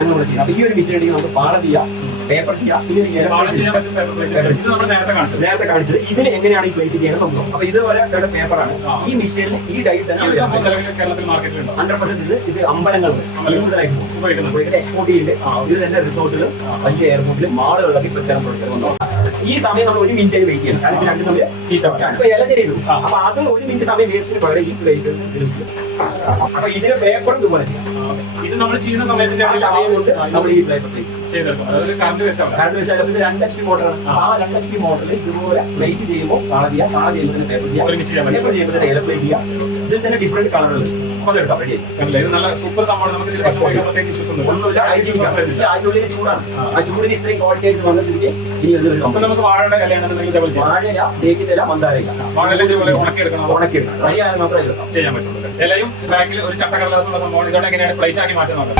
അപ്പൊ ഈ ഒരു മെറ്റീരിയൽ നമുക്ക് പാളം ചെയ്യാം, പേപ്പർ ചെയ്യാം. നേരത്തെ കാണിച്ചത് ഇതിന് എങ്ങനെയാണ് ഈ പ്ലേറ്റ് ചെയ്യുന്നത് നോക്കാം. അപ്പൊ ഇതുപോലെ പേപ്പറാണ് ഈ മെഷീനിൽ ഈ ഡൈ തന്നെ 100% ഇത് അമ്പലങ്ങളിൽ എക്സ്പോർട്ട് ചെയ്യുന്നുണ്ട്. ഇത് തന്നെ റിസോർട്ടിലും വലിയ എയർപോർട്ടിലും മാളുകളിലൊക്കെ ഇപ്പൊ ഇത്തരം പ്രൊഡക്റ്റുകളുണ്ടോ. ഈ സമയം നമ്മൾ 1 മിനിറ്റ് വെയിറ്റ് ചെയ്യണം. കാരണം ഇത് രണ്ടും തമ്മിൽ ഇല ചെയ്തു. അപ്പൊ അത് 1 മിനിറ്റ് സമയം വേസ്റ്റിന് പകരം ഈ പ്ലേറ്റ്. അപ്പൊ ഇതിന് പേപ്പറും ഇതുപോലെ ചെയ്യാം. ഇത് നമ്മൾ ചെയ്യുന്ന സമയത്തിന്റെ സമയം കൊണ്ട് നമ്മൾ ഈ പേപ്പർ ചെയ്തെടുക്കും. അതായത് കറണ്ട് വേസ്റ്റ് ആവും. 2 HP മോട്ടറാണ്. ആ 2 HP മോട്ടറിൽ ഇതുപോലെ വെയിറ്റ് ചെയ്യുമ്പോൾ കാണാൻ ചെയ്യുമ്പോൾ പേപ്പർ ചെയ്യാം, പേപ്പർ ചെയ്യുമ്പോൾ ഏല പ്ലേറ്റ് ചെയ്യാം. ഇതിൽ തന്നെ ഡിഫറെന്റ് കളറുകൾ അതെടുക്കാം. റെഡി ഇത് നല്ല സൂപ്പർ സംഭവം. നമുക്ക് ഒന്നുമില്ല, അതിനുള്ളിൽ ചൂടാണ്. ആ ചൂടിന് ഇത്രയും ക്വാളിറ്റി ആയിട്ട് വന്ന സ്ഥിതിക്ക് ഇനി നമുക്ക് വാഴയുടെ കല്യാണം വാഴയില, തേക്കില, മന്ദാരയില ഉണക്കിയെടുക്കണം. റെഡിയായാൽ മാത്രമേ ചെയ്യാൻ പറ്റുള്ളൂ. ഇലയും ബാക്കിൽ ഒരു ചട്ടക്കടലാസുള്ള സംഭവം. ഇതോടെ എങ്ങനെയാണ് പ്ലേറ്റ് ആക്കി മാറ്റുന്നത്.